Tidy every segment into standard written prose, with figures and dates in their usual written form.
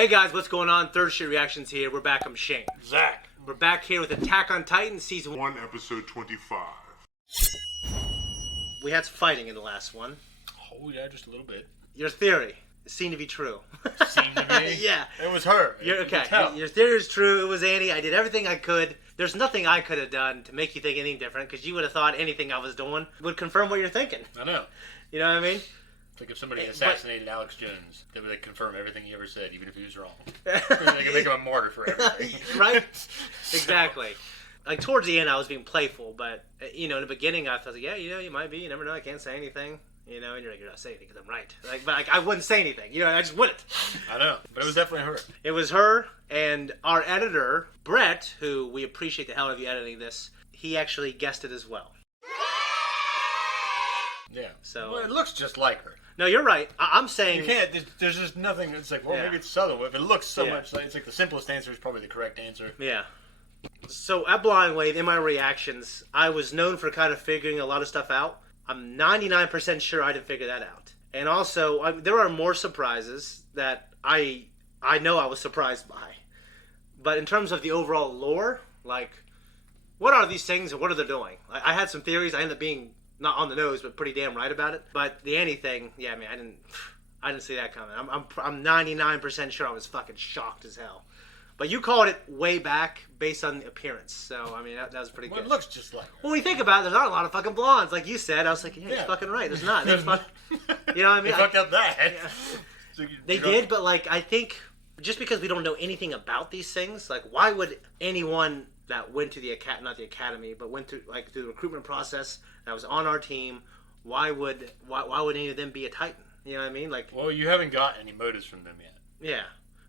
Hey guys, what's going on? Third Street Reactions here. We're back. I'm Shane. Zach. We're back here with Attack on Titan Season 1, Episode 25. We had some fighting in the last one. Oh yeah, just a little bit. Your theory seemed to be true. Seemed to be? Yeah. It was her. Okay. Your theory is true. It was Annie. I did everything I could. There's nothing I could have done to make you think anything different, because you would have thought anything I was doing would confirm what you're thinking. I know. You know what I mean? It's like if somebody assassinated Alex Jones, they would confirm everything he ever said, even if he was wrong. They could make him a martyr for everything. Right? Exactly. Like, towards the end, I was being playful, but, in the beginning, I thought, yeah, you might be. You never know. I can't say anything. And you're like, you're not saying anything because I'm right. But I wouldn't say anything. I just wouldn't. I know. But it was definitely her. It was her, and our editor, Brett, who we appreciate the hell out of you editing this, he actually guessed it as well. Yeah. So well, it looks just like her. No, you're right. I'm saying... You can't... There's just nothing... It's like, well, maybe it's subtle. If it looks so much like... It's like the simplest answer is probably the correct answer. Yeah. So, at Blind Wave, in my reactions, I was known for kind of figuring a lot of stuff out. I'm 99% sure I didn't figure that out. And also, there are more surprises that I know I was surprised by. But in terms of the overall lore, like, what are these things and what are they doing? I had some theories. I ended up being... not on the nose, but pretty damn right about it. But the Annie thing, yeah, I mean, I didn't see that coming. I'm 99% sure I was fucking shocked as hell. But you called it way back based on the appearance, so I mean that was pretty good. It looks just like her. When we think about it, there's not a lot of fucking blondes, like you said. I was like, yeah, you're fucking right. There's not. You know what I mean? They fucked up that. Yeah. So they did, but like I think just because we don't know anything about these things, like why would anyone that went to the academy, but went through the recruitment process that was on our team, why would any of them be a Titan? You know what I mean? Like, well, you haven't got any motives from them yet. Yeah,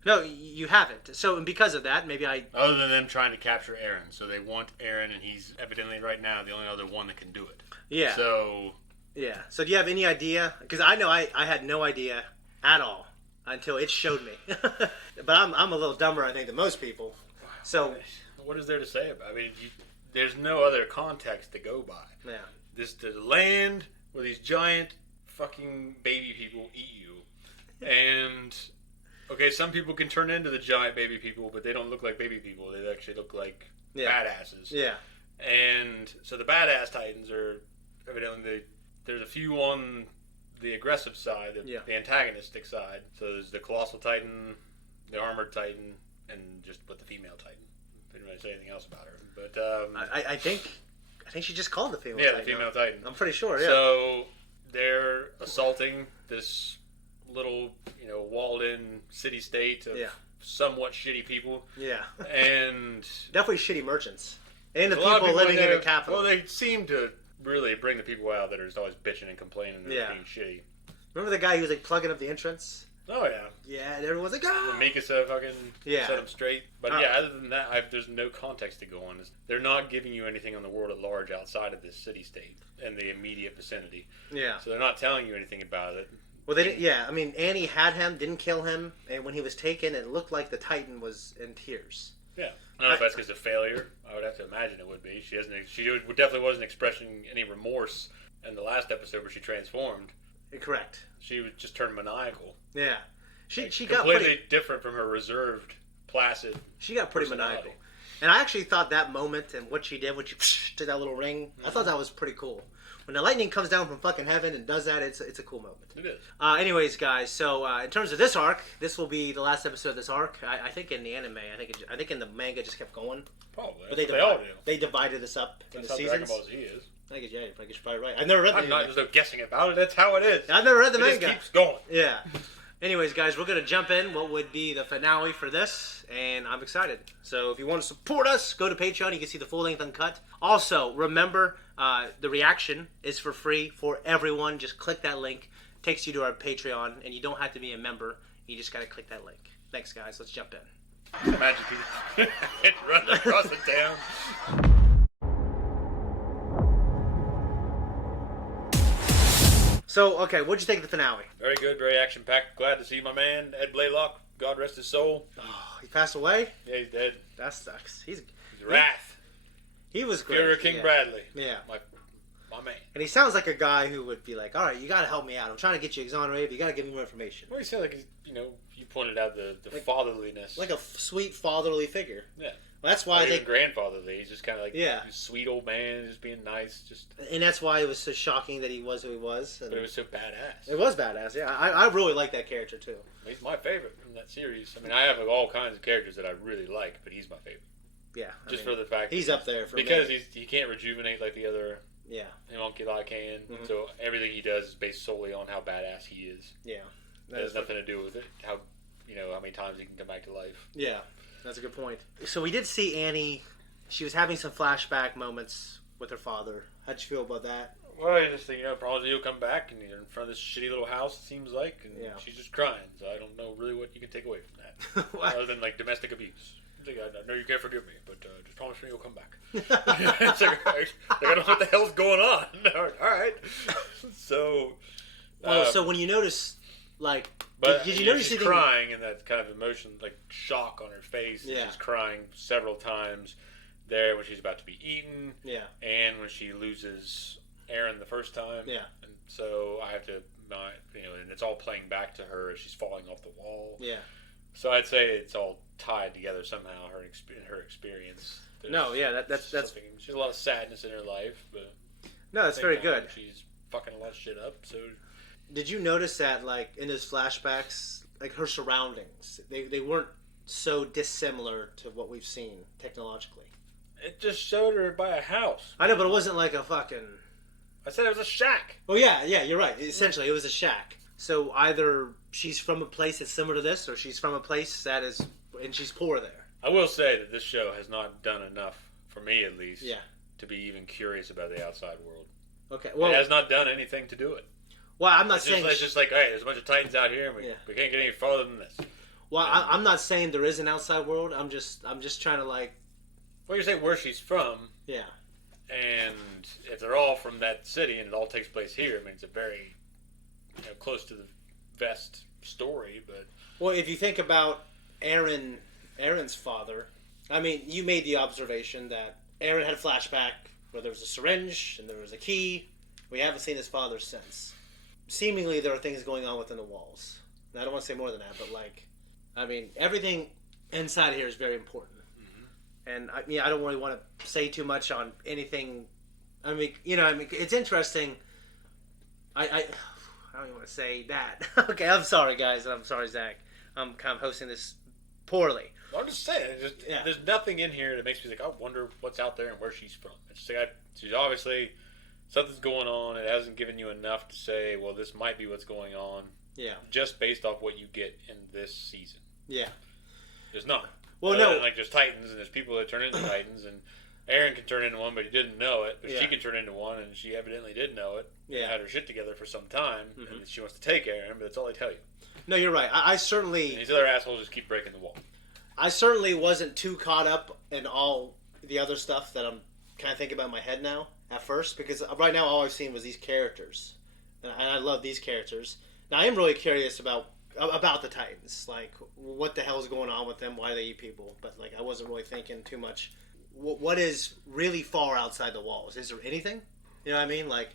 no, you haven't. So, and because of that, maybe other than them trying to capture Eren, so they want Eren, and he's evidently right now the only other one that can do it. Yeah. So. Yeah. So, do you have any idea? Because I know I had no idea at all until it showed me. But I'm a little dumber, I think, than most people. So. What is there to say about it? I mean, there's no other context to go by. Yeah. The land where these giant fucking baby people eat you. And, okay, some people can turn into the giant baby people, but they don't look like baby people. They actually look like badasses. Yeah. And so the badass Titans are, evidently, there's a few on the aggressive side, the antagonistic side. So there's the Colossal Titan, the Armored Titan, and just the female Titan. Didn't really say anything else about her, but I think she just called the female. Yeah, Titan. the female Titan. I'm pretty sure. Yeah. So they're assaulting this little, walled-in city-state of somewhat shitty people. Yeah. And definitely shitty merchants and the people living in the capital. Well, they seem to really bring the people out that are just always bitching and complaining and being shitty. Remember the guy who was plugging up the entrance? Oh, yeah. Yeah, and everyone's like, ah! Mikasa fucking set him straight. But other than that, there's no context to go on. They're not giving you anything on the world at large outside of this city-state and the immediate vicinity. Yeah. So they're not telling you anything about it. Well, they didn't, I mean, Annie had him, didn't kill him, and when he was taken, it looked like the Titan was in tears. Yeah. I don't know if that's because of failure. I would have to imagine it would be. She definitely wasn't expressing any remorse in the last episode where she transformed. Correct. She was just turned maniacal. Yeah, she got completely different from her reserved, placid. She got pretty maniacal, and I actually thought that moment and what she did when she did that little ring, I thought that was pretty cool. When the lightning comes down from fucking heaven and does that, it's a cool moment. It is. Anyways, guys, so in terms of this arc, this will be the last episode of this arc. I think in the anime, I think in the manga, it just kept going. Probably. But they all do. They divided this up into seasons. Dragon Ball Z is. I guess you're probably right. I've never read the manga. There's no guessing about it. That's how it is. I've never read the manga. It just keeps going. Yeah. Anyways, guys, we're going to jump in what would be the finale for this, and I'm excited. So if you want to support us, go to Patreon. You can see the full-length uncut. Also, remember, the reaction is for free for everyone. Just click that link. It takes you to our Patreon, and you don't have to be a member. You just got to click that link. Thanks, guys. Let's jump in. Imagine people running across the town. So, okay, what'd you think of the finale? Very good, very action-packed. Glad to see my man, Ed Blaylock. God rest his soul. Oh, he passed away? Yeah, he's dead. That sucks. He's Wrath. He was great. Fuhrer King Bradley. Yeah. My man. And he sounds like a guy who would be like, all right, you got to help me out. I'm trying to get you exonerated, but you got to give me more information. Well, he sounds like he's, you pointed out the fatherliness. Like a sweet fatherly figure. Yeah. Well, that's why even grandfatherly. He's just kind of like a sweet old man, just being nice. And that's why it was so shocking that he was who he was. But it was so badass. It was badass, yeah. I really like that character, too. He's my favorite from that series. I mean, I have all kinds of characters that I really like, but he's my favorite. Yeah. For the fact he's up there for me. Because he can't rejuvenate like the other homunculi can. Mm-hmm. So everything he does is based solely on how badass he is. Yeah. It has nothing to do with it. How many times he can come back to life. Yeah. That's a good point. So we did see Annie. She was having some flashback moments with her father. How'd you feel about that? Well, I just think, probably he'll come back and you're in front of this shitty little house, it seems like, and she's just crying. So I don't know really what you can take away from that. Other than, like, domestic abuse. I know you can't forgive me, but just promise me you'll come back. It's like, I don't know what the hell's going on. All right. So... so when you notice, like... But did you notice she's crying and that kind of emotion, like shock on her face. Yeah. She's crying several times there when she's about to be eaten. Yeah. And when she loses Eren the first time. Yeah. And so I have to, and it's all playing back to her as she's falling off the wall. Yeah. So I'd say it's all tied together somehow, her experience. That's She's a lot of sadness in her life, but... No, that's very good. She's fucking a lot of shit up, so... Did you notice that, like, in those flashbacks, like, her surroundings, they weren't so dissimilar to what we've seen technologically? It just showed her by a house. I know, but it wasn't like a fucking... I said it was a shack. Oh, yeah, you're right. Essentially, it was a shack. So either she's from a place that's similar to this, or she's from a place that is... and she's poor there. I will say that this show has not done enough, for me at least, yeah, to be even curious about the outside world. Okay, well... It has not done anything to do it. Well, I'm not saying... It's just like, hey, there's a bunch of Titans out here, and we can't get any farther than this. Well, I'm not saying there is an outside world. I'm just trying to, like... Well, you're saying where she's from. Yeah. And if they're all from that city, and it all takes place here, I mean, it's a very, close to the vest story, but... Well, if you think about Eren's father, I mean, you made the observation that Eren had a flashback where there was a syringe, and there was a key. We haven't seen his father since. Seemingly, there are things going on within the walls. Now, I don't want to say more than that, but, like, I mean, everything inside here is very important. Mm-hmm. And, I don't really want to say too much on anything. I mean, it's interesting. I don't even want to say that. Okay, I'm sorry, guys. I'm sorry, Zach. I'm kind of hosting this poorly. I'm just saying, there's nothing in here that makes me think, I wonder what's out there and where she's from. It's just like, she's obviously... Something's going on. It hasn't given you enough to say, well, this might be what's going on. Yeah. Just based off what you get in this season. Yeah. There's none. Well, no. Like, there's Titans, and there's people that turn into Titans, and Eren can turn into one, but he didn't know it. But she can turn into one, and she evidently did know it. Yeah. Had her shit together for some time, and she wants to take Eren, but that's all they tell you. No, you're right. I certainly... And these other assholes just keep breaking the wall. I certainly wasn't too caught up in all the other stuff that I'm kind of thinking about in my head now. At first, because right now all I've seen was these characters, and I love these characters. Now I am really curious about the Titans, like what the hell is going on with them, why they eat people. But like I wasn't really thinking too much. What is really far outside the walls? Is there anything? You know what I mean? Like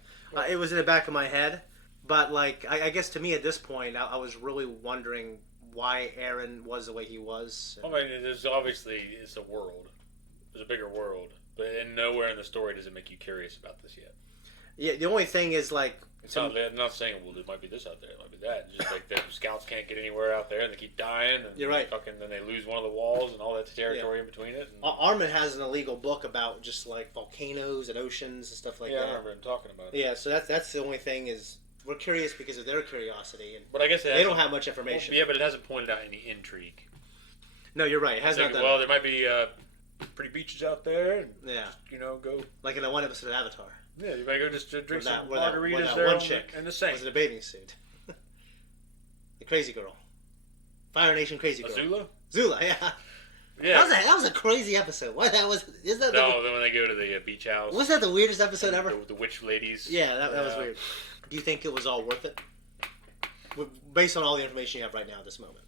it was in the back of my head, but like I guess to me at this point, I was really wondering why Eren was the way he was. I mean, there's obviously it's a world. There's a bigger world. But nowhere in the story does it make you curious about this yet. Yeah, the only thing is like... I'm not saying, well, there might be this out there, there might be that. It's just like the scouts can't get anywhere out there, and they keep dying, and you're right. Then they lose one of the walls, and all that territory in between it. And... Armin has an illegal book about just like volcanoes and oceans and stuff like that. Yeah, I remember him talking about it. Yeah, so that's the only thing is we're curious because of their curiosity, and but I guess they don't have much information. Yeah, but it hasn't pointed out any intrigue. No, you're right. It has not done. Well, there might be pretty beaches out there. And go like in that one episode of Avatar. Yeah, you might go just to drink some margaritas that there one chick in the sink. Was in a bathing suit. The crazy girl. Fire Nation crazy girl. Zula, yeah. Yeah. That was a crazy episode. What that was? Is that then when they go to the beach house. Was that the weirdest episode ever? The witch ladies. Yeah, that was weird. Do you think it was all worth it? Based on all the information you have right now at this moment.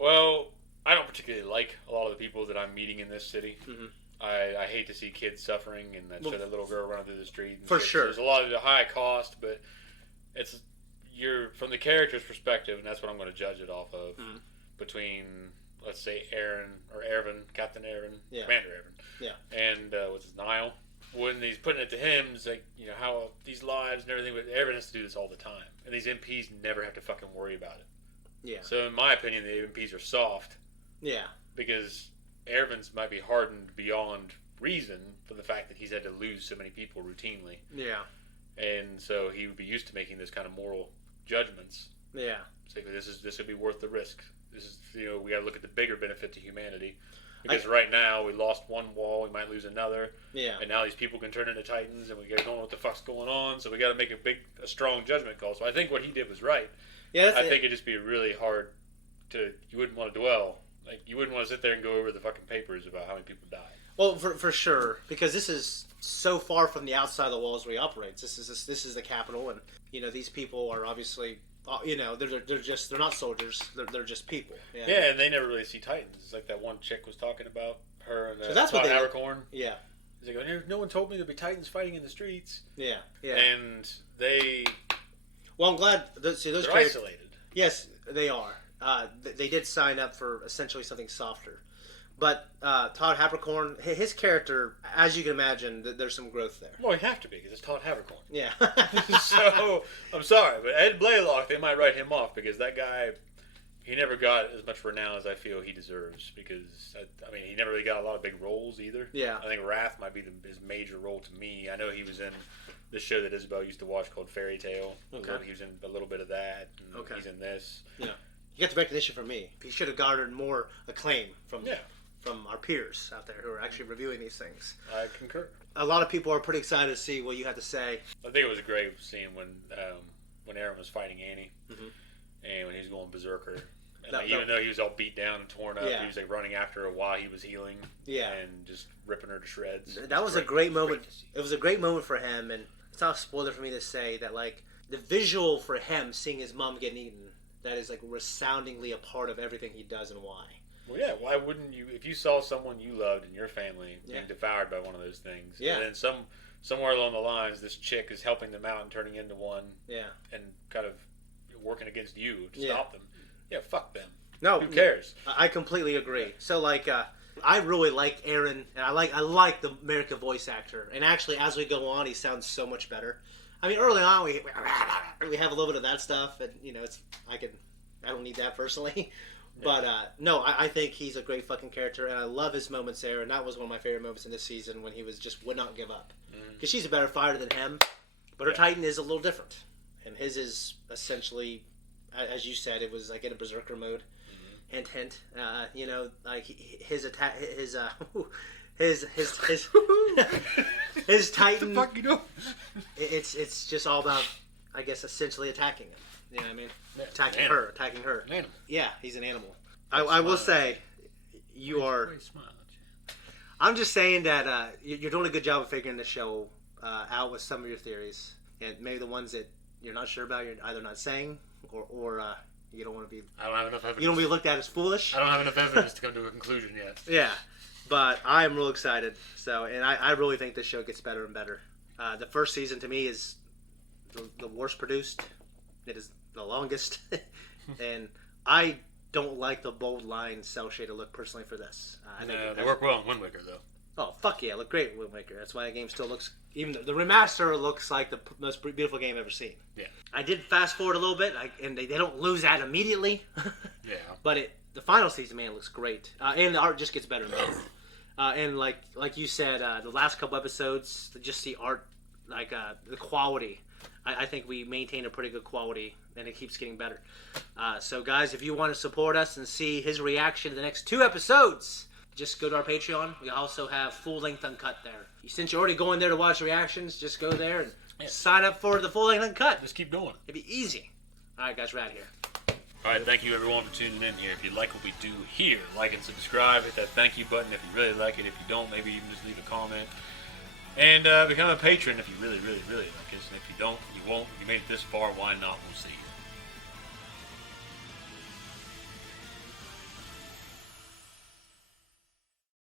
Well, I don't particularly like a lot of the people that I'm meeting in this city. Mm-hmm. I hate to see kids suffering and show that little girl running through the street. For sure. There's a lot of high cost, but you're from the character's perspective, and that's what I'm going to judge it off of. Between, let's say, Eren, Captain Eren, Commander Eren, and what's his Nile. When he's putting it to him, it's like, you know, how these lives and everything, but Eren has to do this all the time, and these MPs never have to fucking worry about it. Yeah. So in my opinion, the MPs are soft. Yeah. Because Eren's might be hardened beyond reason from the fact that he's had to lose so many people routinely. Yeah. And so he would be used to making those kind of moral judgments. Yeah. So this would be worth the risk. This is, you know, we got to look at the bigger benefit to humanity. Because right now we lost one wall, we might lose another. Yeah. And now these people can turn into Titans, and we don't know what the fuck's going on. So we got to make a strong judgment call. So I think what he did was right. Yeah. I think it'd just be really hard you wouldn't want to dwell. Like, you wouldn't want to sit there and go over the fucking papers about how many people died. Well, for sure, because this is so far from the outside of the walls where he operates. This is the capital, and you know these people are obviously, you know, they're not soldiers. They're just people. Yeah. Yeah, and they never really see Titans. It's like that one chick was talking about her and so that's Todd Havercorn. Yeah. He's like, no one told me there'd be Titans fighting in the streets. Yeah. Yeah. And they. Well, I'm glad. They're isolated. Yes, they are. They did sign up for essentially something softer. But Todd Havercorn, his character, as you can imagine, there's some growth there. Well, he have to be, because it's Todd Havercorn. Yeah. So, I'm sorry, but Ed Blaylock, they might write him off, because that guy, he never got as much renown as I feel he deserves, because, I mean, he never really got a lot of big roles either. Yeah. I think Wrath might be his major role to me. I know he was in the show that Isabel used to watch called Fairy Tale. Okay. He was in a little bit of that, and okay. He's in this. Yeah. You got the recognition from me. He should have garnered more acclaim from our peers out there who are actually reviewing these things. I concur. A lot of people are pretty excited to see what you had to say. I think it was a great scene when Eren was fighting Annie, and when he was going berserker. And even though he was all beat down and torn up, he was like running after her while he was healing, and just ripping her to shreds. That was a great moment. It was a great moment for him, and it's not a spoiler for me to say that, like, the visual for him seeing his mom getting eaten, that is like resoundingly a part of everything he does and why. Well, yeah, why wouldn't you? If you saw someone you loved in your family being devoured by one of those things, and then somewhere along the lines, this chick is helping them out and turning into one, and kind of working against you to stop them. Yeah, fuck them. No, who cares? I completely agree. So, like, I really like Eren, and I like the American voice actor. And actually, as we go on, he sounds so much better. I mean, early on we have a little bit of that stuff, and you know, I don't need that personally. But no, I think he's a great fucking character, and I love his moments there. And that was one of my favorite moments in this season when he would not give up, because she's a better fighter than him. But her Titan is a little different, and his is essentially, as you said, it was like in a berserker mode. Hint, hint. You know, like his attack, his Titan. What the fuck you doing? It's just all about, I guess, essentially attacking him. You know what I mean? Yeah, attacking her. An animal. Yeah, he's an animal. I will say, you are. I'm just saying that you're doing a good job of figuring the show out with some of your theories, and maybe the ones that you're not sure about, you're either not saying or you don't want to be. I don't have enough evidence. You don't want to be looked at as foolish. I don't have enough evidence to come to a conclusion yet. Yeah, but I am real excited. So, and I really think this show gets better and better. The first season to me is the worst produced. It is the longest, and I don't like the bold line cell shaded look personally for this. They work well in Wind Waker though. Oh fuck yeah, look great in Wind Waker. That's why the game still looks, even the remaster looks like the most beautiful game I've ever seen. Yeah. I did fast forward a little bit, and they don't lose that immediately. Yeah. But the final season, man, looks great, and the art just gets better and better. And like you said, the last couple episodes, just the art, like the quality. I think we maintain a pretty good quality, and it keeps getting better. So, guys, if you want to support us and see his reaction to the next 2 episodes, just go to our Patreon. We also have full-length uncut there. Since you're already going there to watch reactions, just go there and sign up for the full-length uncut. Just keep going. It'd be easy. All right, guys, we're out of here. All right, thank you, everyone, for tuning in here. If you like what we do here, like and subscribe. Hit that thank you button if you really like it. If you don't, maybe even just leave a comment. And become a patron if you really, really, really like us. And if you don't, you won't. If you made it this far, why not? We'll see.